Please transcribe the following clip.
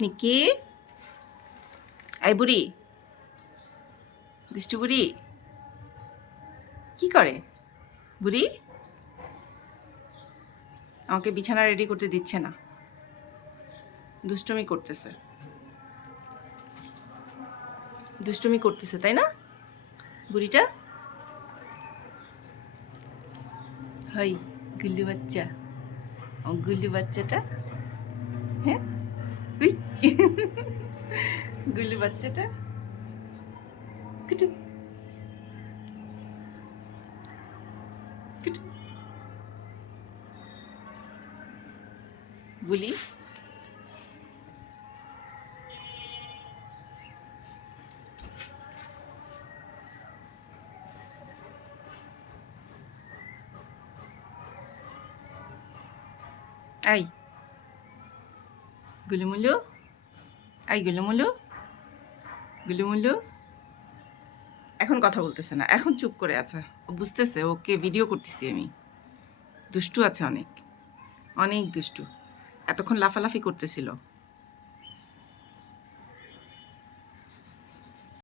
নিকি, এই বুড়ি, দুষ্টু বুড়ি কি করে? বুড়ি আমাকে বিছানা রেডি করতে দিচ্ছে না, দুষ্টুমি করতেছে, দুষ্টুমি করতেছে, তাই না বুড়িটা? হাই গুল্লু বাচ্চা, ও গুল্লু বাচ্চাটা, হ্যাঁ উই গুল্লু বাচ্চাটা, কুটু কুটু, বুলি আই গুলুমুলু, আই গুলুমুলু, গুলুমুলু এখন কথা বলতেছে না, এখন চুপ করে আছে, ও বুঝতেছে ওকে ভিডিও করতেছি আমি। দুষ্টু আছে অনেক, অনেক দুষ্টু, এতক্ষণ লাফালাফি করতেছিল।